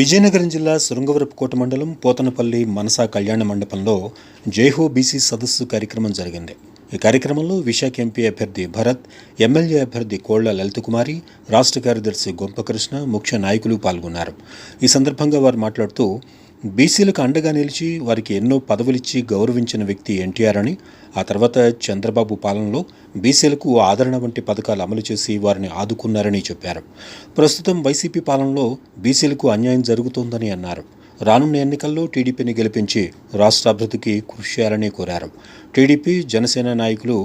విజయనగరం జిల్లా శృంగవరపుకోట మండలం పోతనపల్లి మనసా కళ్యాణ మండపంలో జైహో బీసీ సదస్సు కార్యక్రమం జరిగింది. ఈ కార్యక్రమంలో విశాఖ ఎంపీ అభ్యర్థి భరత్, ఎమ్మెల్యే అభ్యర్థి కోళ్ల లలితకుమారి, రాష్ట్ర కార్యదర్శి గొంపకృష్ణ ముఖ్య నాయకులు పాల్గొన్నారు. ఈ సందర్భంగా వారు మాట్లాడుతూ బీసీలకు అండగా నిలిచి వారికి ఎన్నో పదవులిచ్చి గౌరవించిన వ్యక్తి ఎన్టీఆర్ అని, ఆ తర్వాత చంద్రబాబు పాలనలో బీసీలకు ఆదరణ వంటి పథకాలు అమలు చేసి వారిని ఆదుకున్నారని చెప్పారు. ప్రస్తుతం వైసీపీ పాలనలో బీసీలకు అన్యాయం జరుగుతోందని అన్నారు. రానున్న ఎన్నికల్లో టీడీపీని గెలిపించి రాష్ట్ర అభివృద్ధికి కృషి చేయాలని కోరారు. టీడీపీ, జనసేన నాయకులు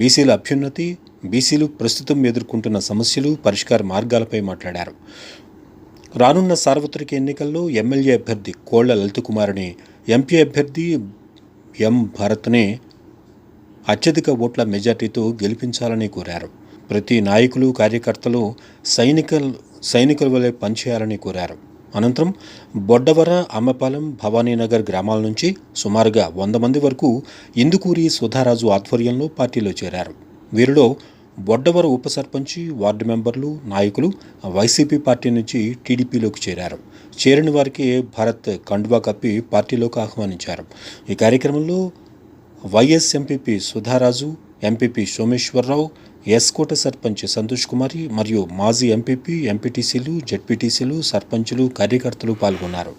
బీసీల అభ్యున్నతి, బీసీలు ప్రస్తుతం ఎదుర్కొంటున్న సమస్యలు, పరిష్కార మార్గాలపై మాట్లాడారు. రానున్న సార్వత్రిక ఎన్నికల్లో ఎమ్మెల్యే అభ్యర్థి కోళ్ల లలితకుమారిని, ఎంపీ అభ్యర్థి ఎం భరత్ని అత్యధిక ఓట్ల మెజార్టీతో గెలిపించాలని కోరారు. ప్రతి నాయకులు, కార్యకర్తలు సైనికుల వలె పనిచేయాలని కోరారు. అనంతరం బొడ్డవర, అమ్మపాలెం, భవానీనగర్ గ్రామాల నుంచి సుమారుగా 100 మంది వరకు ఇందుకూరి సుధారాజు ఆధ్వర్యంలో పార్టీలో చేరారు. వీరిలో బొడ్డవర ఉప సర్పంచి, వార్డు మెంబర్లు, నాయకులు వైసీపీ పార్టీ నుంచి టీడీపీలోకి చేరారు. చేరిన వారికి భరత్ కండువా కప్పి పార్టీలోకి ఆహ్వానించారు. ఈ కార్యక్రమంలో vice MPP Sudharaju, MPP Someswararao, Skota sarpanch Santosh Kumari మరియు మాజీ ఎంపీపీ, ఎంపీటీసీలు, జెడ్పీటీసీలు, సర్పంచులు, కార్యకర్తలు పాల్గొన్నారు.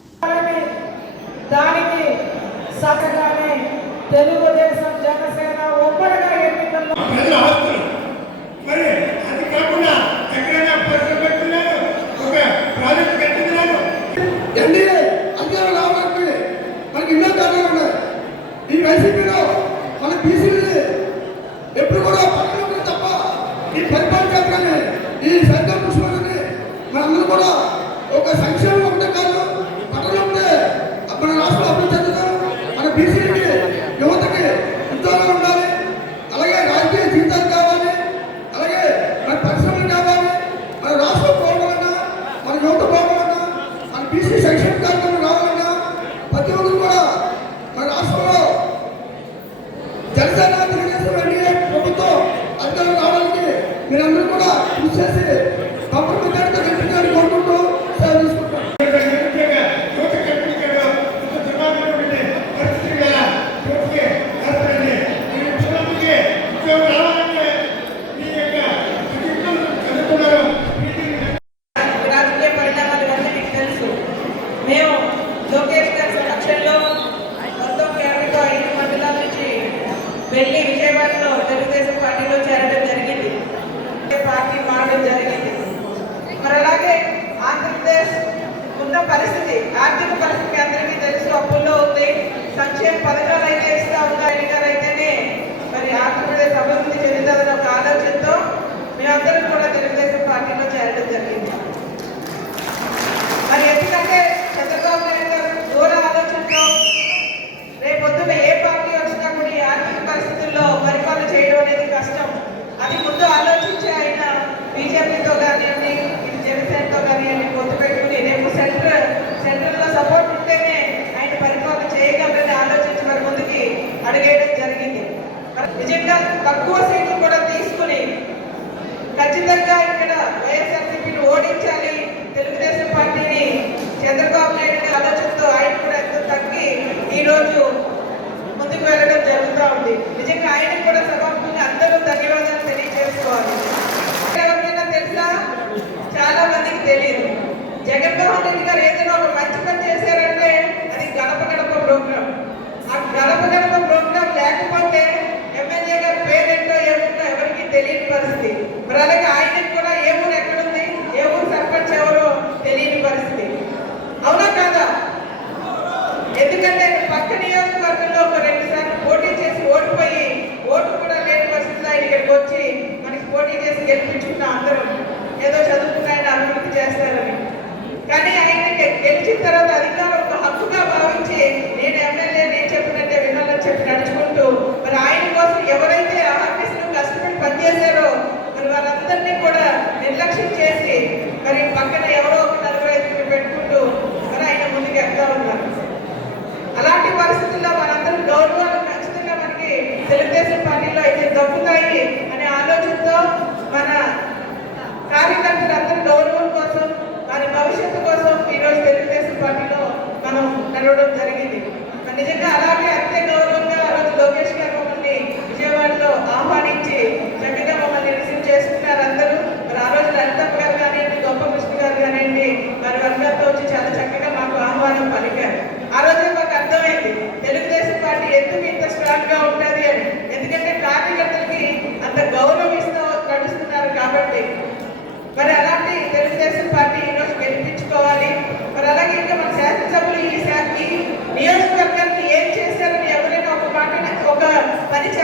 ఎప్పుడు కూడా పట్టణంలో తప్ప ఈ పరిపాలన ఈ సంఘం పుష్పాలని మనందరూ కూడా ఒక సంక్షేమం ఒకటే కాదు, పట్టణంలో మన రాష్ట్ర అభివృద్ధి చెందుతాం. మన బీసీలకి, యువతకి ఉద్యోగాలు ఉండాలి, అలాగే రాజకీయ జీవితాలు కావాలి, అలాగే మన పరిశ్రమలు కావాలి. మన రాష్ట్రం పోవాలన్నా, మన యువత పోవాలన్నా, మన బీసీ సంక్షేమ కార్యక్రమం రావాలన్నా ప్రతి ఒక్కరు కూడా మన రాష్ట్రంలో జనసేన ప్రభుత్వం అధికారులు రావడానికి మీరందరూ కూడా కృషి చేసి తప్పకుండా గెలిపించాలని కోరుకుంటూ సేవ తీసుకుంటాం. రాజకీయ పరిణామాలు ఇవన్నీ మీకు తెలుసు. మేము లోకేష్ గారి సమక్షంలో మొత్తం 5 మండలాల నుంచి వెళ్ళి విజయవాడలో తెలుగుదేశం పార్టీలో చేరడం జరిగింది, పార్టీ మారడం జరిగింది. మరి అలాగే ఆంధ్రప్రదేశ్ ఉన్న పరిస్థితి, ఆర్థిక పరిస్థితి అందరికీ తెలుసు. అప్పుల్లో ఉంది, సంక్షేమ పథకాలు అయితే ఇస్తా ఉన్నారు. అయితేనే మరి ఆంధ్రప్రదేశ్ అభివృద్ధి చెందుతుందని ఒక ఆలోచనతో మేమందరం కూడా తెలుగుదేశం పార్టీలో చేరడం జరిగింది. మరి ఎందుకంటే చంద్రబాబు నాయుడు గారు దూర ఆలోచనతో రేపొద్దున ఏ పార్టీ వచ్చినా కూడా ఈ ఆర్థిక పరిస్థితుల్లో పరిపాలన చేయడం అనేది కష్టం. అది ముందు ఆలోచించి ఆయన బీజేపీతో కానివ్వండి, జనసేనతో కానివ్వండి పొత్తు పెట్టుకుని రేపు సెంట్రల్లో సపోర్ట్ ఉంటేనే ఆయన పరిపాలన చేయగలరని ఆలోచించి మరి ముందుకి అడిగేయడం జరిగింది. నిజంగా తక్కువ సీట్లు కూడా తీసుకుని ఖచ్చితంగా ఇక్కడ వైఎస్ఆర్సీపీని ఓడించాలి, తెలుగుదేశం పార్టీని చంద్రబాబు నాయుడు ఆలోచనతో ఆయన కూడా ఎంతో తగ్గి ఈరోజు ముందుకు వెళ్ళడం జరుగుతూ ఉంది. నిజంగా ఆయనకు కూడా సభాముఖంగా అందరూ ధన్యవాదాలు తెలియజేసుకోవాలి. ఎవరికైనా తెలుసా? చాలా మందికి తెలియదు. జగన్మోహన్ రెడ్డి గారు ఏదైనా ఒక మంచి పని చేశారంటే అది గడప గడప ప్రోగ్రాం. ఆ గడప గడప ప్రోగ్రాం లేకపోతే ఎమ్మెల్యే గారి పేరేంటో ఏముంటో ఎవరికి తెలియని పరిస్థితి. మరి అలాగే ఆయనకు కూడా ఏ ఊరు ఎక్కడుంది, ఏ ఊరు సర్పంచ్ ఎవరో తెలియని పరిస్థితి. అవునా కాదా? ఎందుకంటే పక్క నియోజకవర్గంలో ఒక 2 సార్లు పోటీ చేసి ఓడిపోయి ఓటు కూడా లేని పరిస్థితిలో ఆయన ఇక్కడికి వచ్చి మనకి పోటీ చేసి గెలిపించుకున్న అందరం ఏదో చదువుకున్న ఆయన అభివృద్ధి చేస్తారని. కానీ ఆయన గెలిచిన తర్వాత అధికారం ఒక హక్కుగా భావించి నేను ఎమ్మెల్యే, నేను చెప్పినట్టే వినాలని చెప్పి నడుచుకుంటూ మరి ఆయన కోసం ఎవరైతే ఆర్టీసీలో కష్టపడి పనిచేశారో మరి వాళ్ళందరినీ కూడా నిర్లక్ష్యం చేసి మరి పక్కన ఎవరో ఒక 45 పెట్టుకుంటూ మరి ఆయన ముందుకు ఎక్కడ ఉన్నారు. అలాంటి పరిస్థితుల్లో మనందరూ గౌరవాలు ఖచ్చితంగా మనకి తెలుగుదేశం పార్టీలో అయితే దక్కుతాయి అనే ఆలోచనతో మన కార్యకర్తలు అందరూ గౌరవం కోసం, వారి భవిష్యత్తు కోసం ఈరోజు తెలుగుదేశం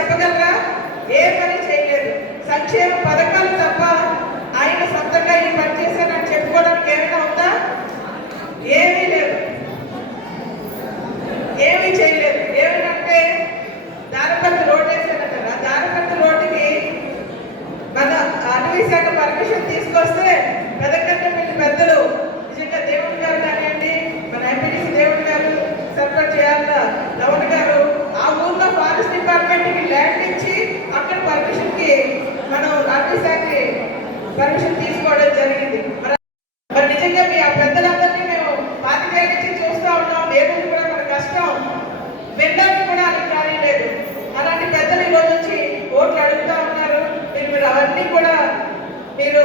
చెప్పగలరా? ఏ పని చేయలేదు. సంక్షేమ పథకాలు తప్ప ఆయన సొంతంగా ఈ పని చేశానని చెప్పుకోవడానికి ఏమైనా ఉందా? ఏమీ లేదు, ఏమీ చేయలేదు. ఏమిటంటే దారపత్రి రోడ్ వేసానంట. ఆ దారపత్రి రోడ్డుకి మన అటవీ శాఖ పర్మిషన్ తీసుకొస్తే పెద్దకంటపల్లి పెద్దలు నిజంగా దేవుడి గారు కానివ్వండి, మన ఎంపీడీసీ దేవుడి గారు, సర్పంచ్ చేయాల లవణ్ గారు ఆ ఊర్లో ఫారెస్ట్ డిపార్ట్మెంట్కి ల్యాండ్ ఇచ్చి అక్కడ పర్మిషన్కి మనం అటవీ శాఖకి పర్మిషన్ తీసుకోవడం జరిగింది. మరి నిజంగా మీ ఆ పెద్దలందరినీ మేము 25 ఏళ్ళ నుంచి చూస్తూ ఉన్నాం. దేవుడు కూడా మన కష్టం వినడానికి కూడా అది కానీ లేదు. అలాంటి పెద్దలు ఈ రోజు వచ్చి ఓట్లు అడుగుతూ ఉన్నారు. మీరు అవన్నీ కూడా మీరు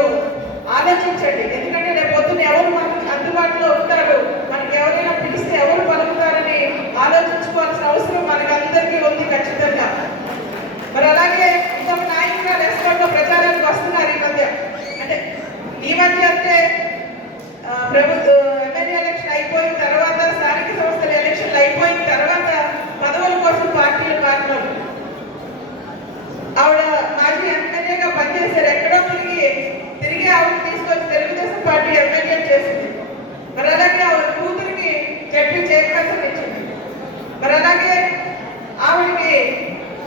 ఆలోచించండి. ఎందుకంటే రేపు పొద్దున్న ఎవరు మనకి అందుబాటులో ఉంటారు, మనకి ఎవరైనా పిలిస్తే ఎవరు పలుకుతారని ఆలోచించుకోవాల్సిన అవసరం మనకి అందరికీ ఉంది ఖచ్చితంగా. మరి అలాగే ఇంకొక నాయకులు రెస్టారెంట్లో ప్రచారానికి వస్తున్నారు ఈ మధ్య. అంటే ఈ మధ్య అంటే ప్రభుత్వ ఎమ్మెల్యే ఎలక్షన్ అయిపోయిన తర్వాత, స్థానిక సంస్థల ఎలక్షన్లు అయిపోయిన తర్వాత పదవుల కోసం పార్టీలు మారినారు. ఆవిడ మాజీ ఎమ్మెల్యేగా పనిచేశారు. ఎక్కడో తిరిగి ఆవిడ తీసుకొచ్చి తెలుగుదేశం పార్టీ ఎమ్మెల్యే చేసింది. మరి అలాగే ఆవిడ కూతురికి చెప్పి చైర్పర్సన్ ఇచ్చింది. మరి అలాగే ఆవిడకి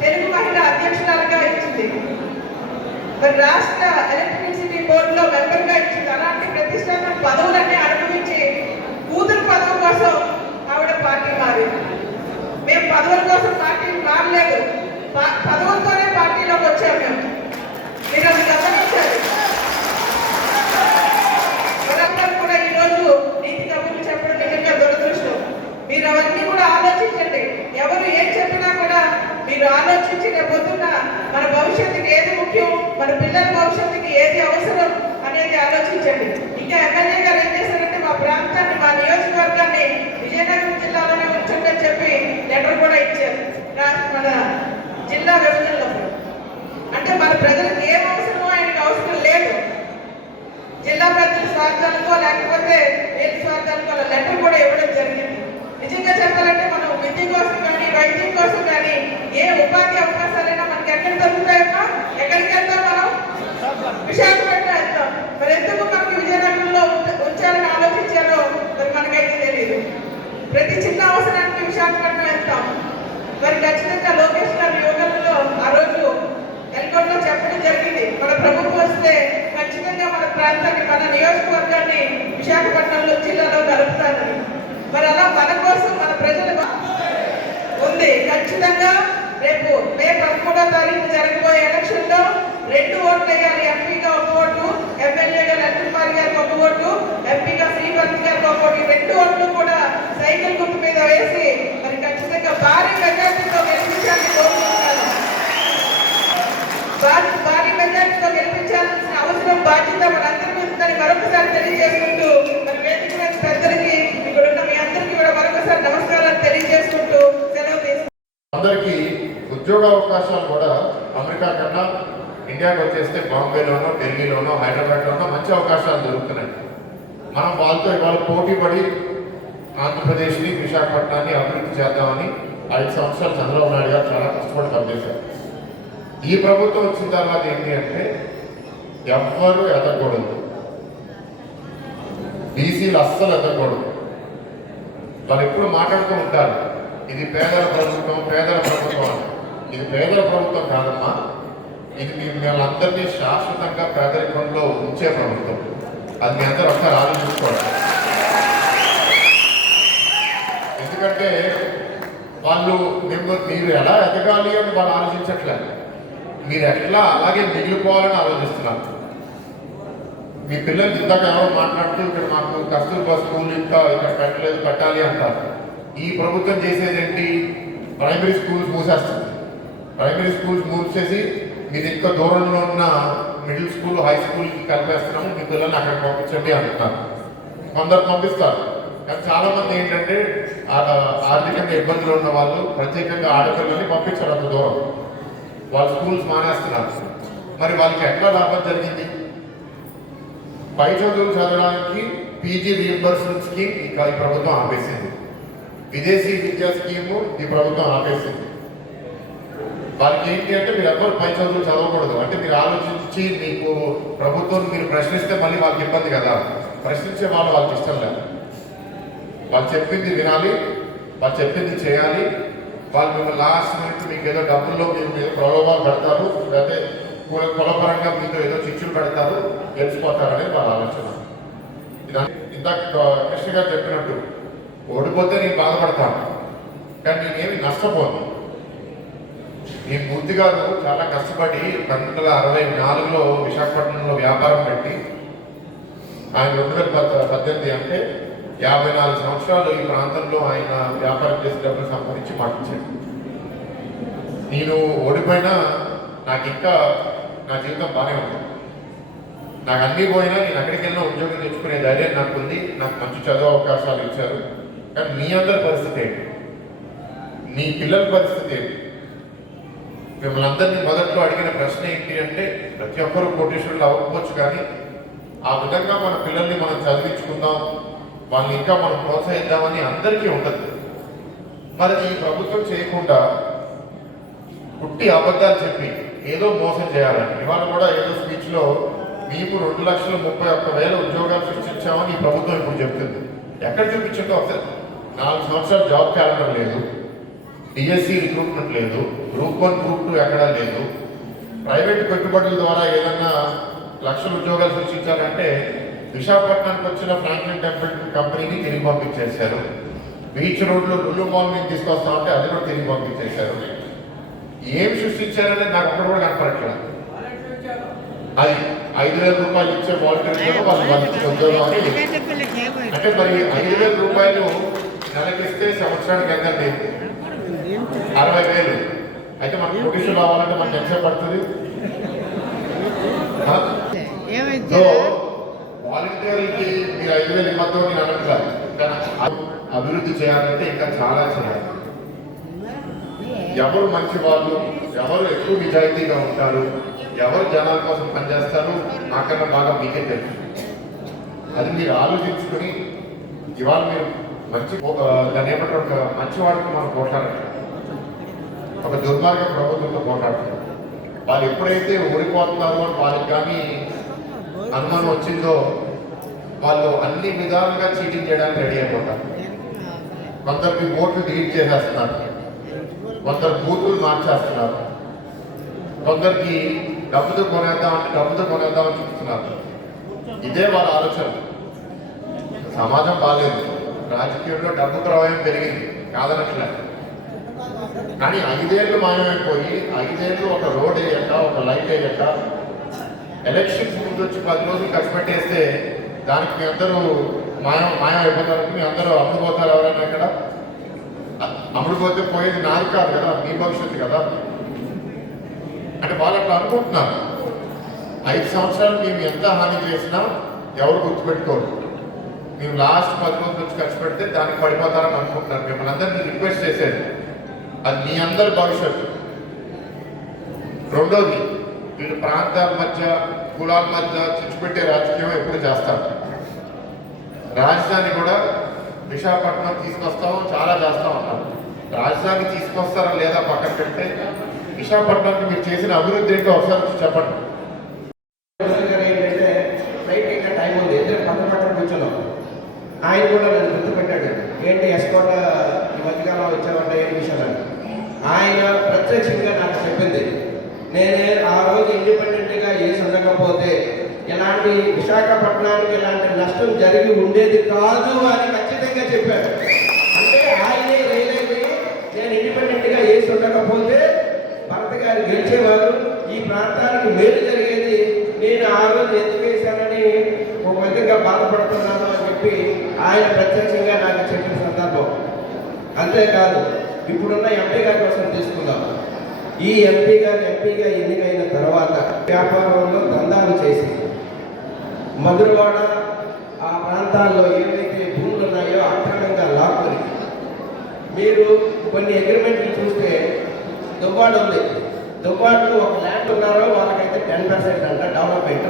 తెలుగు మహిళా అధ్యక్షురాలుగా ఇచ్చింది. మరి రాష్ట్ర ఎలక్ట్రిసిటీ బోర్డులో మెంబర్గా ఇచ్చింది. అలాంటి ప్రతిష్టాత్మక పదవులన్నీ అనుభవించి కూతురు పదవి కోసం ఆవిడ పార్టీ మారింది. మేము పదవుల కోసం పార్టీ మారలేదు, పదవులతోనే పార్టీలోకి వచ్చాము మేము. మీరు అది గమనించాలి. మనందరూ కూడా ఈరోజు నీతి కబుర్లు చెప్పడం నిజంగా దురదృష్టం. మీరు అవన్నీ కూడా ఆలోచించండి. ఎవరు ఏం చెప్పినా కూడా మీరు ఆలోచించి పొద్దున్న మన భవిష్యత్తుకి ఏది ముఖ్యం, మన పిల్లల భవిష్యత్తుకి ఏది అవసరం అనేది ఆలోచించండి. ఇంకా ఎమ్మెల్యే గారు ఏం చేశారంటే మా ప్రాంతాన్ని, మా నియోజకవర్గాన్ని విజయనగరం జిల్లాలోనే ఉంచండి చెప్పి లెటర్ కూడా ఇచ్చారు మన జిల్లా విభజనలో. అంటే మన ప్రజలకు ఏం అవసరమో ఆయనకు అవసరం లేదు. జిల్లా ప్రజల స్వార్థాలకో లేకపోతే ఏ స్వార్థాలకో లెటర్ కూడా ఇవ్వడం జరిగింది. నిజంగా చెప్పాలంటే మనం విద్య కోసం కానీ, వైద్యం కోసం కానీ, ఏ ఉపాధి అవకాశాలైనా మనకి ఎక్కడ దొరుకుతాయమ్మా? ఎక్కడికి వెళ్తాం మనం? విశాఖపట్నం వెళ్తాం. మరి ఎందుకు మనకి విజయనగరంలో ఉంచాలని ఆలోచించారో మరి మనకైతే తెలియదు. ప్రతి చిన్న అవసరానికి విశాఖపట్నం వెళ్తాం. మరి ఖచ్చితంగా లోకేష్ గారి యోగంలో ఆ రోజు ఎల్కోట్లో చెప్పడం జరిగింది. మన ప్రభుత్వం వస్తే ఖచ్చితంగా మన ప్రాంతాన్ని, మన నియోజకవర్గాన్ని విశాఖపట్నంలో జిల్లాలో కలుపుతారని. మరి అలా మన కోసం, మన ప్రజల ఉంది. ఖచ్చితంగా రేపు మే 13వ తారీఖు జరగబోయే ఎలక్షన్ లో 2 ఓట్లు వేయాలి. ఎంపీగా 1 ఓటు, ఎమ్మెల్యేగా లక్ష్మీ కుమార్ గారికి 1 ఓటు, ఎంపీగా శ్రీపతి గారికి 1 ఓటు. 2 ఓట్లు కూడా సైకిల్ గుర్తు మీద వేసి మరి ఖచ్చితంగా భారీ మెజార్టీతో గెలిపించాలని కోరుకుంటున్నాను. భారీ మెజార్టీతో గెలిపించాల్సిన అవసరం, బాధ్యత మనందరి మీద ఉందని మరొకసారి తెలియజేసుకుంటూ, మరి వేదిక మీద పెద్దలకి, ఇక్కడ ఉన్న మీ అందరికీ కూడా మరొకసారి నమస్కారాలు తెలియజేసుకుంటూ సెలవు తీసుకుంటాం. అందరికీ ఉద్యోగ అవకాశాలు కూడా అమెరికా కన్నా ఇండియాకి వచ్చేస్తే బాంబేలోనో, ఢిల్లీలోనో, హైదరాబాద్లోనో మంచి అవకాశాలు దొరుకుతున్నాయి. మనం వాళ్ళతో ఇవాళ పోటీ పడి ఆంధ్రప్రదేశ్ని, విశాఖపట్నాన్ని అభివృద్ధి చేద్దామని 5 సంవత్సరాలు చంద్రబాబు నాయుడు గారు చాలా కష్టపడి పనిచేశారు. ఈ ప్రభుత్వం వచ్చిన తర్వాత ఏంటి అంటే ఎవ్వరూ ఎదగకూడదు, బీసీలు అస్సలు ఎదగకూడదు. వాళ్ళు ఎప్పుడు మాట్లాడుతూ ఉంటారు, ఇది పేదల ప్రభుత్వం, పేదల ప్రభుత్వం అని. ఇది పేదల ప్రభుత్వం కాదమ్మా, ఇది మిమ్మల్ని అందరినీ శాశ్వతంగా పేదరికంలో ఉంచే ప్రభుత్వం. అది మీ అందరూ ఒకసారి ఆలోచించుకోవాలి. ఎందుకంటే వాళ్ళు మీరు ఎలా ఎదగాలి అని వాళ్ళు ఆలోచించట్లేదు, మీరు ఎట్లా అలాగే మిగిలిపోవాలని ఆలోచిస్తున్నారు. మీ పిల్లలు ఇందాక ఎవరో మాట్లాడుతూ ఇక్కడ మాకు కస్తూర్బా స్కూల్ ఇంకా ఇక్కడ పెట్టలేదు, పెట్టాలి అంటారు. ఈ ప్రభుత్వం చేసేదేంటి? ప్రైమరీ స్కూల్స్ మూసేస్తుంది. ప్రైమరీ స్కూల్స్ మూసేసి మీరు ఇంకా దూరంలో ఉన్న మిడిల్ స్కూల్, హై స్కూల్కి కలిపేస్తున్నాము, మీ పిల్లల్ని అక్కడ పంపించండి అంటున్నారు. కొందరు పంపిస్తారు, కానీ చాలామంది ఏంటంటే ఆర్థికంగా ఇబ్బందులు ఉన్న వాళ్ళు, ప్రత్యేకంగా ఆడపిల్లల్ని పంపించారు అంత దూరం. వాళ్ళు స్కూల్స్ మానేస్తున్నారు. మరి వాళ్ళకి ఎట్లా లాభం జరిగింది? పై చదువులు చదవడానికి పీజీ రీఎంబర్స్మెంట్ స్కీమ్ ఇంకా ఈ ప్రభుత్వం ఆపేసింది. విదేశీ విద్యా స్కీము ఈ ప్రభుత్వం ఆపేసింది. వాళ్ళకి ఏంటి అంటే మీరు ఎవరు పై చదువులు చదవకూడదు అంటే మీరు ఆలోచించి మీకు ప్రభుత్వం మీరు ప్రశ్నిస్తే మళ్ళీ వాళ్ళకి ఇబ్బంది కదా, ప్రశ్నించే వాళ్ళు వాళ్ళకి ఇష్టం లేదు. వాళ్ళు చెప్పింది వినాలి, వాళ్ళు చెప్పింది చేయాలి. వాళ్ళు మిమ్మల్ని లాస్ట్ మినిట్ మీకు ఏదో డబ్బుల్లో మీరు ప్రలోభాలు పెడతారు, లేకపోతే కులపరంగా మీతో ఏదో చిచ్చులు పెడతారు, గెలిచిపోతారనేది వాళ్ళ ఆలోచన. ఇందాక కృష్ణ గారు చెప్పినట్టు ఓడిపోతే నేను బాధపడతాను, కానీ నేనేమి నష్టపోను. ఈ మూర్తి గారు చాలా కష్టపడి 1964లో విశాఖపట్నంలో వ్యాపారం పెట్టి ఆయన 2018 అంటే 54 సంవత్సరాలు ఈ ప్రాంతంలో ఆయన వ్యాపారం చేసి డబ్బులు సంపాదించి మాటించాడు. నేను ఓడిపోయినా నాకు ఇంకా నా జీవితం బాగానే ఉంది. నాకు అన్నీ పోయినా నేను ఎక్కడికి వెళ్ళినా ఉద్యోగం తెచ్చుకునే ధైర్యం నాకు ఉంది. నాకు మంచి చదువు అవకాశాలు ఇచ్చారు. కానీ మీ అందరి పరిస్థితి ఏంటి, మీ పిల్లల పరిస్థితి ఏంటి? మిమ్మల్ని అందరినీ మొదట్లో అడిగిన ప్రశ్న ఏంటి అంటే ప్రతి ఒక్కరూ కోటీశ్వరులు అవ్వకపోవచ్చు, కానీ ఆ విధంగా మన పిల్లల్ని మనం చదివించుకుందాం, వాళ్ళని ఇంకా మనం ప్రోత్సహిద్దామని అందరికీ ఉండదు. మరి ఈ ప్రభుత్వం చేయకుండా పుట్టి అబద్ధాలు చెప్పి ఏదో మోసం చేయాలని ఇవాళ కూడా ఏదో స్పీచ్లో మేము 2,31,000 ఉద్యోగాలు సృష్టించామని ఈ ప్రభుత్వం ఇప్పుడు చెప్తుంది. ఎక్కడ చూపించిందో ఒకసారి 4 సంవత్సరాలు జాబ్ క్యాలెండర్ లేదు, డిఎస్సి రిక్రూట్మెంట్ లేదు, గ్రూప్ 1 గ్రూప్ 2 ఎక్కడా లేదు. ప్రైవేట్ పెట్టుబడుల ద్వారా ఏదన్నా లక్షల ఉద్యోగాలు సృష్టించాలంటే విశాఖపట్నానికి వచ్చిన ఫ్రాంక్లిన్ టెంపుల్ కంపెనీని తిరిగి పంపించేశారు. బీచ్ రోడ్లో లులు మాల్ మీద తీసుకొస్తామంటే అది కూడా తిరిగి పంపించేశారు. ఏం సృష్టించారనేది నాకు అక్కడ కూడా కనపడట్లేదు. అది 5,000 రూపాయలు ఇచ్చే వాలంటీర్లు వాళ్ళు ఉద్యోగం అంటే మరి 5,000 రూపాయలు నెలకిస్తే సంవత్సరానికి ఎంతండి? 60,000. అయితే మనకు ప్రొఫెషన్ రావాలంటే మనకు ఎంత పడుతుంది? వాలంటీర్లకి మీరు 5,000 ఇవ్వద్దు నేను అనట్లేదు, కానీ అభివృద్ధి చేయాలంటే ఇంకా చాలా చేయాలి. ఎవరు మంచి వాళ్ళు, ఎవరు ఎక్కువ నిజాయితీగా ఉంటారు, ఎవరు జనాల కోసం పనిచేస్తారు నాకన్నా బాగా మీకే తెలుసు. అది మీరు ఆలోచించుకొని ఇవాళ మీరు మంచి దాన్ని ఏమంటారు, ఒక మంచివాడికి మనం పోట్లాడట్లేదు, ఒక దుర్మార్గ ప్రభుత్వంతో పోట్లాడుతున్నారు. వాళ్ళు ఎప్పుడైతే ఓడిపోతున్నారో అని వాళ్ళకి కానీ అనుమానం వచ్చిందో వాళ్ళు అన్ని విధాలుగా చీటింగ్ చేయడానికి రెడీ అయిపోతారు. కొందరికి ఓట్లు డిలీట్ చేసేస్తున్నారు, కొందరు బూతులు మార్చేస్తున్నారు, కొందరికి డబ్బుతో కొనేద్దామని చూస్తున్నారు. ఇదే వాళ్ళ ఆలోచన. సమాజం బాగాలేదు, రాజకీయంలో డబ్బు ప్రవాహం పెరిగింది కాదనట్లే, కానీ 5 ఏళ్ళు మాయమైపోయి 5 ఏళ్ళు ఒక రోడ్ వేయక, ఒక లైట్ వేయక, ఎలక్షన్స్ ముందు వచ్చి 10 రోజులు ఖర్చు పెట్టేస్తే దానికి మీ అందరూ మాయం అయిపోతారు. మీ అందరూ అమ్ముడుపోతారు. ఎవరైనా ఇక్కడ అమ్ముడుపోతే పోయేది నాది కాదు కదా, మీ భవిష్యత్తు కదా. అంటే వాళ్ళు అట్లా అనుకుంటున్నారు. 5 సంవత్సరాలు మేము ఎంత హాని చేసినా ఎవరు గుర్తుపెట్టుకోరు. మేము లాస్ట్ 10 రోజుల నుంచి ఖర్చు పెడితే దానికి పడిపోతారని అనుకుంటున్నారు. మిమ్మల్ని అందరినీ రిక్వెస్ట్ చేసేది అది మీ అందరి భవిష్యత్తు. రెండోది, వీళ్ళు ప్రాంతాల మధ్య కులాల మధ్య చిచ్చుపెట్టే రాజకీయం ఎప్పుడు చేస్తారు. రాజధాని కూడా విశాఖపట్నం తీసుకొస్తాము, చాలా చేస్తాం అన్నారు. రాజధాని తీసుకొస్తారా లేదా పక్కన పెడితే విశాఖపట్నానికి మీరు చేసిన అభివృద్ధి ఏంటో ఒకసారి చెప్పండి. ఏంటంటే ఫ్లైట్ ఇంకా టైం ఉంది, ఇద్దరు పక్కన కూర్చున్నాం. ఆయన కూడా నన్ను గుర్తుపెట్టాడు, ఏంటి ఎస్కోట ఈ మధ్యకాలం వచ్చామంటే ఏ విషయాలు ఆయన ప్రత్యక్షంగా నాకు చెప్పింది. నేనే ఆ రోజు ఇండిపెండెంట్గా చేసి ఉండకపోతే ఇలాంటి విశాఖపట్నానికి ఇలాంటి నష్టం జరిగి ఉండేది కాదు అని ఖచ్చితంగా చెప్పారు. అంటే ఆయనే రియలైజ్ నేను ఇండిపెండెంట్గా చేసి ఉండకపోతే భరత్ గారు గెలిచేవారు, ఈ ప్రాంతానికి మేలు జరిగేది. నేను ఆ రోజు ఎందుకు వేశానని ఒక విధంగా బాధపడుతున్నాను అని చెప్పి ఆయన ప్రత్యక్షంగా నాకు చెప్పిన సందర్భం. అంతేకాదు, ఇప్పుడున్న ఎంపీ గారి కోసం తీసుకుందాం. ఈ ఎంపీగా ఎన్నికైన తర్వాత వ్యాపారంలో దందాలు చేసి మధురవాడ ఆ ప్రాంతాల్లో ఏవైతే భూములు ఉన్నాయో అక్రమంగా లాక్కుని, మీరు కొన్ని అగ్రిమెంట్లు చూస్తే దుబ్బాడు ఉంది, దుబ్బాడులో ఒక ల్యాండ్ ఉన్నారో వాళ్ళకైతే 10% అంట డెవలప్మెంట్,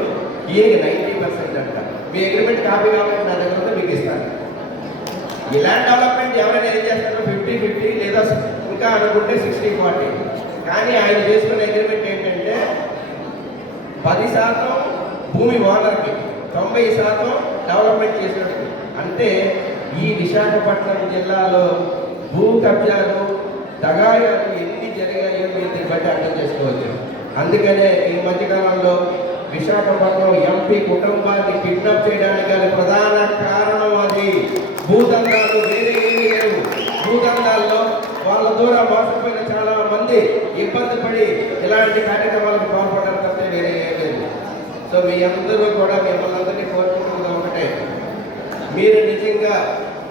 ఈయనకి 90% అంట. మీ అగ్రిమెంట్ కాపీ కావాలంటే నా దగ్గర ఉంటే మీకు ఇస్తాను. ఈ ల్యాండ్ డెవలప్మెంట్ ఎవరైనా ఏం చేస్తారో 50-50 లేదా ఇంకా అనుకుంటే 60-40. కానీ ఆయన చేసుకున్న అగ్రిమెంట్ ఏంటంటే 10% భూమి ఓనర్కి, 90% డెవలప్మెంట్ చేసేవాడికి. అంటే ఈ విశాఖపట్నం జిల్లాలో భూ కబ్జాలు, దగాయాలు ఎన్ని జరిగాయో మీరు దీన్ని బట్టి అర్థం చేసుకోవచ్చు. అందుకనే ఈ మధ్యకాలంలో విశాఖపట్నం ఎంపీ కుటుంబాన్ని కిడ్నాప్ చేయడానికి గల ప్రధాన కారణం అది భూదందాలు, వేరే ఏమీ లేవు. భూదందాల్లో వాళ్ళ ద్వారా మోసపోయిన చాలా మంది ఇబ్బంది పడి ఇలాంటి కార్యక్రమాలకు పాల్పడడం తప్ప వేరే ఏం లేదు. సో మీ అందరూ కూడా మిమ్మల్ని అందరినీ కోరుకుంటున్నది ఒకటే, మీరు నిజంగా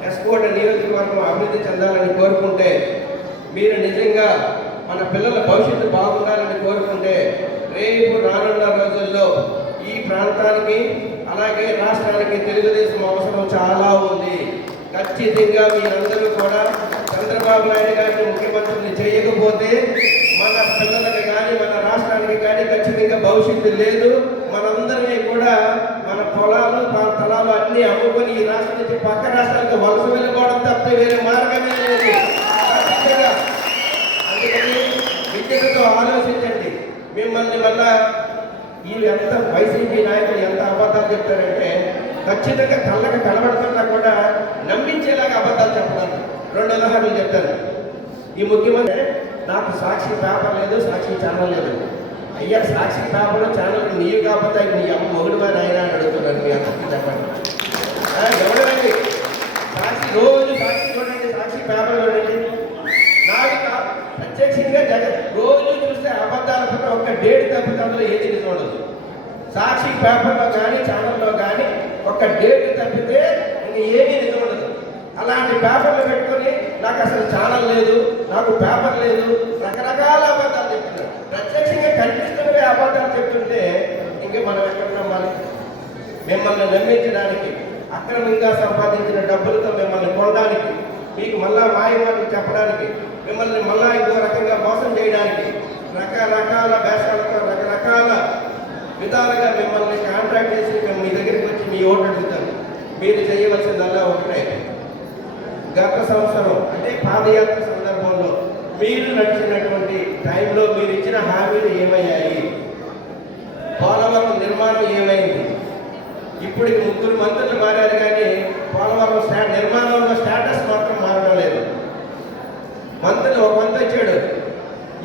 ఎస్కోట నియోజకవర్గం అభివృద్ధి చెందాలని కోరుకుంటే, మీరు నిజంగా మన పిల్లల భవిష్యత్తు బాగుండాలని కోరుకుంటే, రేపు రానున్న రోజుల్లో ఈ ప్రాంతానికి అలాగే రాష్ట్రానికి తెలుగుదేశం అవసరం చాలా ఉంది. ఖచ్చితంగా మీరందరూ కూడా చంద్రబాబు నాయుడు గారిని ముఖ్యమంత్రిని చేయకపోతే మన పిల్లలకి కానీ మన రాష్ట్రానికి కానీ ఖచ్చితంగా భవిష్యత్తు లేదు. మనందరినీ కూడా మన పొలాలు తలాలు అన్నీ అమ్ముకొని ఈ రాష్ట్రం నుంచి పక్క రాష్ట్రాలకు వలస వెళ్ళిపోవడం తప్పితే వేరే మార్గమే లేదు. ఖచ్చితంగా అందుకని విద్యతో ఆలోచించండి. మిమ్మల్ని వల్ల వీళ్ళు ఎంత వైసీపీ నాయకులు ఎంత అబద్ధాలు చెప్తారంటే ఖచ్చితంగా కళ్ళకి కనబడుతున్నా కూడా నమ్మించేలాగా అబద్ధాలు చెప్పడానికి 2 ఉదాహరణలు చెప్తాను. ఈ ముఖ్యమంత్రి నాకు సాక్షి పేపర్ లేదు, సాక్షి ఛానల్ లేదు. అయ్యా సాక్షి పేపర్ ఛానల్ నీవు కాకపోతే నీ అమ్మ మొగుడు వారి ఆయన అని అడుగుతున్నాను. మీ అందరికీ చెప్పండి. ఎవడండి సాక్షి? రోజు సాక్షి చూడండి, సాక్షి పేపర్ చూడండి. నాకు ప్రత్యక్షంగా జగన్ రోజు చూస్తే అబద్ధాల పట్ల ఒక్క డేట్ తప్పితే అందులో ఏది నిజం ఉండదు. సాక్షి పేపర్లో కానీ ఛానల్లో కానీ ఒక్క డేట్ తప్పితే ఇంక ఏమీ నిజం ఉండదు. అలాంటి పేపర్లు పెట్టుకొని నాకు అసలు ఛానల్ లేదు, నాకు పేపర్ లేదు, రకరకాల అబద్ధాలు చెప్తున్నారు. ప్రత్యక్షంగా కనిపిస్తున్నవే అబద్ధాలు చెప్తుంటే ఇంక మనం ఎక్కడ నమ్మాలి? మిమ్మల్ని నమ్మించడానికి, అక్రమంగా సంపాదించిన డబ్బులతో మిమ్మల్ని కొనడానికి, మీకు మళ్ళా మాయమాటలు చెప్పడానికి, మిమ్మల్ని మళ్ళా ఇంకో రకంగా మోసం చేయడానికి, రకరకాల వేషాలతో రకరకాల విధాలుగా మిమ్మల్ని కాంట్రాక్ట్ చేసి మేము మీ దగ్గరికి వచ్చి మీ ఓటు అడుగుతాను. మీరు చేయవలసిందల్లా ఒకటే, గత సంవత్సరం అంటే పాదయాత్ర సందర్భంలో మీరు నడిచినటువంటి టైంలో మీరు ఇచ్చిన హామీలు ఏమయ్యాయి? పోలవరం నిర్మాణం ఏమైంది? ఇప్పటికి 3 మంత్రులు మారారు కానీ పోలవరం నిర్మాణంలో స్టేటస్ మాత్రం మారడం లేదు. మంత్రులు ఒక మంత్రి వచ్చాడు,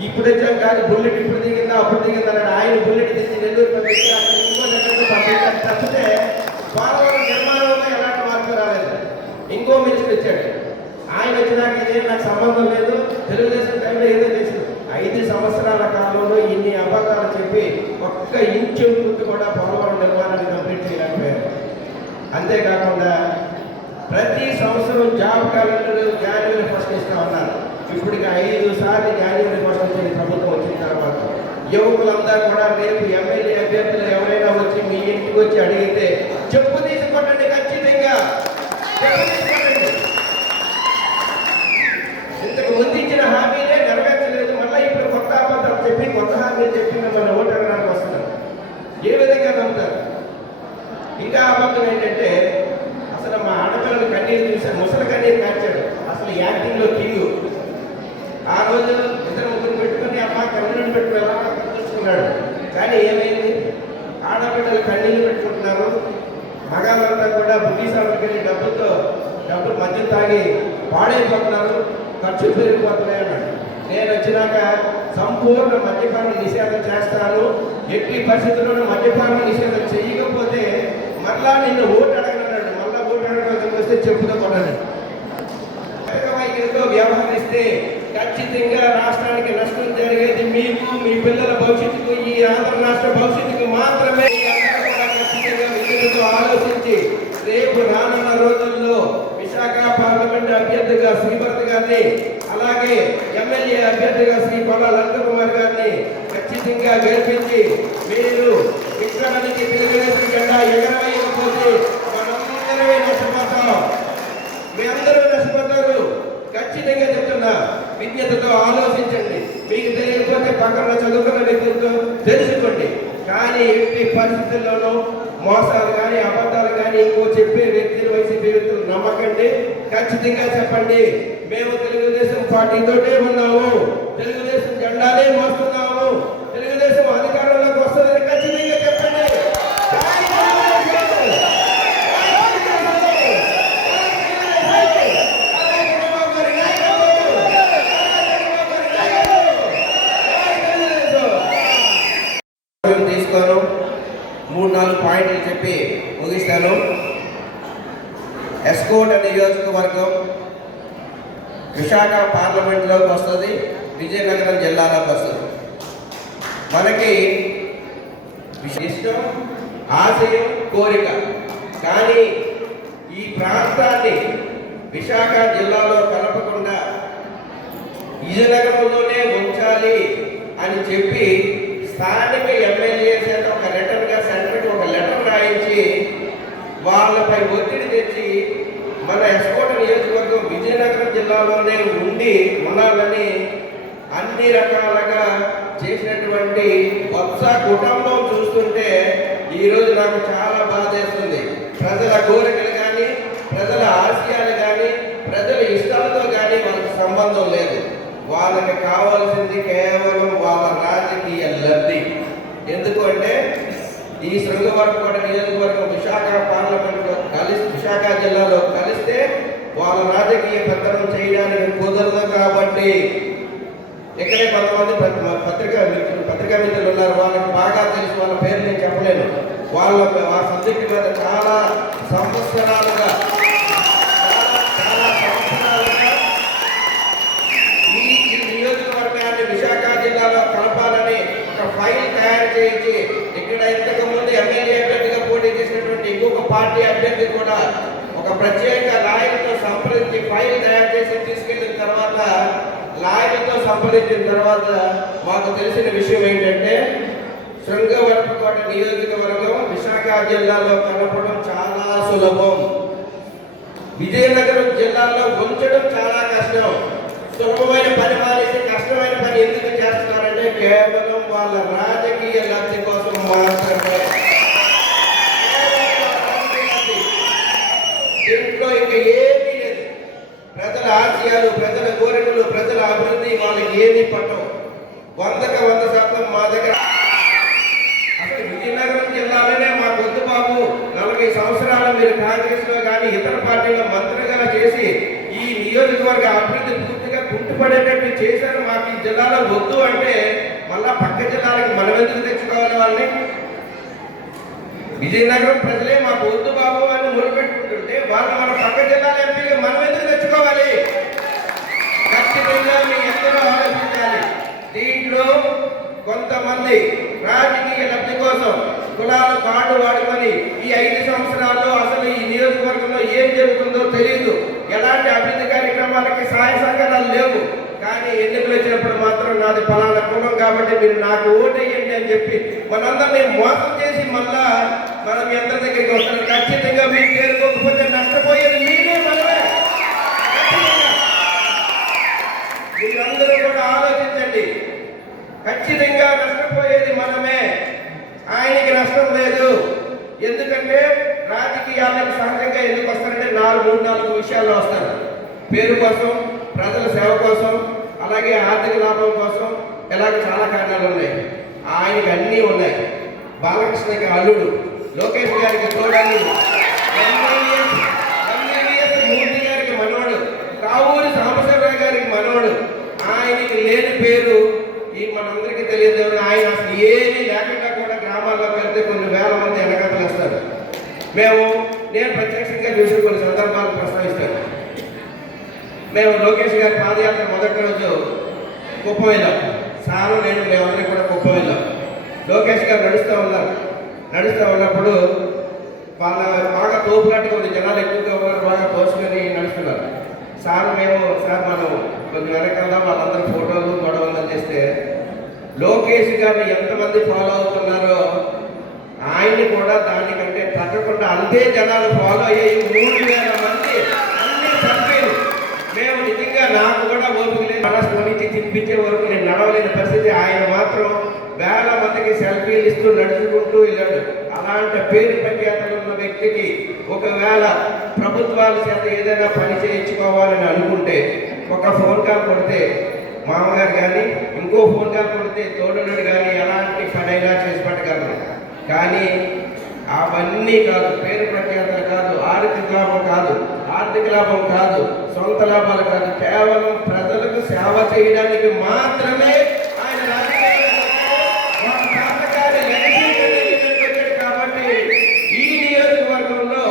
ఇప్పుడు వచ్చాం కాదు బుల్లెట్ ఇప్పుడు దిగిందా అప్పుడు దిగిందా అన్నాడు. ఆయన బుల్లెట్ తెచ్చి నెల్లూరు పంపించి ఇంకో దగ్గర పంపించారు తప్పితే పోలవరం నిర్మాణంలో ఎలాంటి మార్పు రాలేదు. ఇంకో మినిస్టర్ వచ్చాడు, ఆయన వచ్చినాక ఇదేం నాకు సంబంధం లేదు, తెలుగుదేశం టైంలో ఏదో చేసింది. 5 సంవత్సరాల కాలంలో ఇన్ని అబద్ధాలు చెప్పి ఒక్క ఇంచు కూడా పోలవరం నిర్మాణాన్ని కంప్లీట్ చేయలేకపోయారు. అంతేకాకుండా ప్రతి సంవత్సరం జాబ్ క్యాలెండర్ జనవరి 1 ఇస్తా ఉన్నారు. ఇప్పటికి 5 సార్లు జనవరి 1 వచ్చింది ప్రభుత్వం వచ్చిన తర్వాత. యువకులందరూ కూడా రేపు ఎమ్మెల్యే అభ్యర్థులు ఎవరైనా వచ్చి మీ ఇంటికి వచ్చి అడిగితే చెప్పు తీసుకోండి, ఖచ్చితంగా ఇంతకు ముందు ఇచ్చిన హామీలే నెరవేర్చలేదు. మళ్ళీ ఇప్పుడు కొత్త అబద్ధాలు చెప్పి కొత్త హామీలు చెప్పి మిమ్మల్ని ఓటు అడగడానికి వస్తున్నారు. ఏ విధంగా నమ్ముతారు? ఇంకా అబద్ధం ఏంటంటే అసలు మా ఆడపిల్లలు కన్నీరు చూశారు, ముసలి కన్నీరు కాచాడు. అసలు యాక్టింగ్లో కింగు. ఆ రోజు 2-3 పెట్టుకుని అమ్మ కన్నీళ్ళు పెట్టుకుని చూసుకున్నాడు. కానీ ఏమైంది? ఆడపిల్లలు కన్నీళ్ళు పెట్టుకుంటున్నారు, మగాళ్ళంతా కూడా బుద్ధీసాలకి డబ్బులు మధ్య తాగి పాడైపోతున్నారు, ఖర్చు పెరిగిపోతున్నాయి అన్నాడు. నేను వచ్చినాక సంపూర్ణ మద్యపాన నిషేధం చేస్తాను, ఎట్టి పరిస్థితుల్లోనూ మద్యపాన నిషేధం చేయకపోతే మళ్ళా నిన్ను ఓటు అడగనన్నాడు. మళ్ళా ఓటు అడగడానికి వస్తే చెప్పుతో కొన్నాడు. వైఖరితో వ్యవహరిస్తే ఖచ్చితంగా రాష్ట్రానికి నష్టం జరిగేది మీకు, మీ పిల్లల భవిష్యత్తుకు, ఈ ఆంధ్ర రాష్ట్ర భవిష్యత్తుకు మాత్రమే. ఖచ్చితంగా విద్యతో ఆలోచించి రేపు రానున్న రోజుల్లో విశాఖ పార్లమెంట్ అభ్యర్థిగా శ్రీభరత్ గారిని, అలాగే ఎమ్మెల్యే అభ్యర్థిగా శ్రీ కొల్ల లలితకుమార్ గారిని ఖచ్చితంగా గెలిపించి మీరు ఇక్కడ నుంచి తెలుగుదేశం జెండా ఎగరవేయకపోతే మనందరమే నష్టపోతాం. మీ అందరూ నష్టపోతారు. ఖచ్చితంగా చెప్తున్నా, విజ్ఞతతో ఆలోచించండి. మీకు తెలియకపోతే పక్కన చదువుకున్న వ్యక్తులతో తెలుసుకోండి. కానీ ఎట్టి పరిస్థితుల్లోనూ మోసాలు కానీ అబద్ధాలు కానీ ఇంకో చెప్పే వ్యక్తులు, వైసీపీ వ్యక్తులు నమ్మకండి. ఖచ్చితంగా చెప్పండి, మేము తెలుగుదేశం పార్టీతోటే ఉన్నాము, తెలుగుదేశం జెండానే మోస్తున్నాము, తెలుగుదేశం అధికారంలోకి వస్తుందని ఖచ్చితంగా చెప్పండి. జై తెలుగుదేశం! తీసుకోను 3-4 పాయింట్లు చెప్పి ముగిస్తాను. ఎస్కోట్ నియోజకవర్గం విశాఖ పార్లమెంట్లోకి వస్తుంది, విజయనగరం జిల్లాలోకి వస్తుంది. మనకి ఇష్టం, ఆశయం, కోరిక, కానీ ఈ ప్రాంతాన్ని విశాఖ జిల్లాలో కలపకుండా విజయనగరంలోనే ఉంచాలి అని చెప్పి స్థానిక ఎమ్మెల్యే చేత ఒక లెటర్గా సెంటర్కి ఒక లెటర్ రాయించి వాళ్ళపై ఒత్తిడి తెచ్చి మన ఎస్కోట నియోజకవర్గం విజయనగరం జిల్లాలోనే ఉండాలని అన్ని రకాలుగా చేసినటువంటి వత్స కుటుంబం చూస్తుంటే ఈరోజు నాకు చాలా బాధేస్తుంది. ప్రజల కోరికలు కానీ, ప్రజల ఆశయాలు కానీ, ప్రజల ఇష్టాలతో కానీ వాళ్ళకి సంబంధం లేదు. వాళ్ళకి కావాల్సింది కేవలం వాళ్ళ రాజకీయ లబ్ధి. ఎందుకు అంటే ఈ శృంగవరపుకోట నియోజకవర్గం విశాఖ పార్లమెంట్లో విశాఖ జిల్లాలో కలిస్తే వాళ్ళ రాజకీయ పెత్తనం చేయడానికి కుదరదు. కాబట్టి ఇక్కడే కొంతమంది పత్రికా మిత్రులు ఉన్నారు, వాళ్ళకి బాగా తెలుసు, వాళ్ళ పేరు నేను చెప్పలేను. ఆ సబ్జెక్టు మీద చాలా సంవత్సరాలుగా ఈ నియోజకవర్గాన్ని విశాఖ జిల్లాలో కలపాలని ఒక ఫైల్ తయారు చేయించి ఇక్కడ ఇంతకు ముందు ఎమ్మెల్యే అభ్యర్థిగా పోటీ చేసినటువంటి ఇంకొక పార్టీ అభ్యర్థి కూడా ఒక ప్రత్యేక లాయర్తో సంప్రదించి ఫైల్ తయారు చేసి తీసుకెళ్లిన తర్వాత మాకు తెలిసిన విషయం ఏంటంటే శృంగవరపుకోట నియోజకవర్గం విశాఖ జిల్లాలో కలపడం చాలా సులభం, విజయనగరం జిల్లాలో ఉంచడం చాలా కష్టం. సులభమైన పని మానేసి కష్టమైన పని ఎందుకు చేస్తున్నారంటే కేవలం వాళ్ళ రాజకీయ లబ్ధి కోసం మాత్రమే. దీంట్లో ఇంకా ఏమీ లేదు. ప్రజల ఆశయాలు, ప్రజల కోరికలు, ప్రజల అభివృద్ధి వాళ్ళకి ఏమీ పట్టవు. 100% మా దగ్గర అసలు విజయనగరం జిల్లాలోనే మాకు వద్దు బాబు, 40 సంవత్సరాలు మీరు కాంగ్రెస్ లో కానీ ఇతర పార్టీలో మంత్రిగా చేసి ఈ నియోజకవర్గ అభివృద్ధి పూర్తిగా కుంటుపడేటట్టు చేశారు, మాకు ఈ జిల్లాలో వద్దు అంటే మళ్ళా పక్క జిల్లాలకి మనం ఎందుకు తెచ్చుకోవాలి వాళ్ళని? విజయనగరం ప్రజలే మాకు వద్దు బాబు అని మొదలుపెట్టుకుంటుంటే వాళ్ళు మన పక్క జిల్లాల ఎంపీలు మనం ఎందుకు తెచ్చుకోవాలి? ఖచ్చితంగా మీ ఎందరో ఆలోచించాలి. దీంట్లో కొంతమంది రాజకీయ లబ్ధి కోసం కులాల కార్డు వాడుకొని ఈ 5 సంవత్సరాల్లో అసలు ఈ నియోజకవర్గంలో ఏం జరుగుతుందో తెలియదు, ఎలాంటి అభివృద్ధి కార్యక్రమాలకి సహాయ సహకారాలు లేవు. కానీ ఎన్నికలు వచ్చినప్పుడు మాత్రం నాది ఫలానా కులం కాబట్టి మీరు నాకు ఓటేయండి అని చెప్పి మనందరినీ మోసం చేసి మళ్ళా మనం మీ అందరి దగ్గరికి వస్తారు. ఖచ్చితంగా మీరు చేరుకోకపోతే నష్టపోయేది మీరే, మనమే. మీరందరూ కూడా ఆలోచించండి, ఖచ్చితంగా నష్టపోయేది మనమే, ఆయనకి నష్టం లేదు. ఎందుకంటే రాజకీయాలకు సహజంగా ఎందుకు వస్తారంటే 3-4 విషయాల్లో వస్తారు. పేరు కోసం, ప్రజల సేవ కోసం, అలాగే ఆర్థిక లాభం కోసం, ఇలాగ చాలా కారణాలు ఉన్నాయి. ఆయనకి అన్నీ ఉన్నాయి. బాలకృష్ణకి అల్లుడు, లోకేష్ గారికి తోడల్లుడు, మూర్తి గారికి మనవడు, రావూరి సాంబశివరావు గారికి మనవడు. ఆయనకి లేని పేరు ఈ మనందరికీ తెలియదు. ఆయన అసలు ఏమీ లేకుండా కూడా గ్రామాల్లోకి వెళ్తే కొన్ని వేల మంది వెనకలు వస్తారు. నేను ప్రత్యక్షంగా చూసి కొన్ని సందర్భాలు ప్రస్తావిస్తాను. మేము లోకేష్ గారి పాదయాత్ర మొదటి రోజు కుప్పం వెళ్ళాం. సారు నేను మేమందరం కూడా కుప్పం వెళ్ళాం. లోకేష్ గారు నడుస్తూ ఉన్నప్పుడు వాళ్ళ బాగా తోపులాంటి కొన్ని జనాలు ఎక్కువగా ఉన్నారు, బాగా తోసుకొని నడుస్తున్నారు. సార్ మనం కొంచెం వెనకాల వాళ్ళందరూ ఫోటోలు గొడవలు చేస్తే లోకేష్ గారిని ఎంతమంది ఫాలో అవుతున్నారో ఆయన్ని కూడా దానికంటే తగ్గకుండా అంతే జనాలు ఫాలో అయ్యి 3,000 మంది అన్ని సభ్యులు. మేము నిజంగా నాకు కూడా ఓపిక లేదు, మనసు నుంచి తినిపించే వరకు నేను నడవలేని పరిస్థితి. ఆయన మాత్రం వేల మందికి సెల్ఫీలు ఇస్తూ నడుచుకుంటూ వెళ్ళాడు. అలాంటి పేరు ప్రఖ్యాతలు ఉన్న వ్యక్తికి ఒకవేళ ప్రభుత్వాల చేత ఏదైనా పని చేయించుకోవాలని అనుకుంటే ఒక ఫోన్ కాల్ కొడితే మామగారు కానీ ఇంకో ఫోన్ కాల్ కొడితే తోడున్నాడు కానీ ఎలాంటి పనైనా చేసి పెట్టగలరు. కానీ అవన్నీ కాదు, పేరు ప్రఖ్యాతలు కాదు, ఆర్థిక లాభం కాదు, సొంత లాభాలు కాదు, కేవలం ప్రజలకు సేవ చేయడానికి మాత్రమే ఆయన కాబట్టి ఈ నియోజకవర్గంలో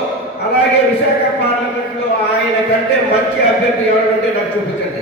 అలాగే విశాఖ పార్లమెంట్ లో ఆయన కంటే మంచి అభ్యర్థి ఎవరంటే నాకు చూపించండి.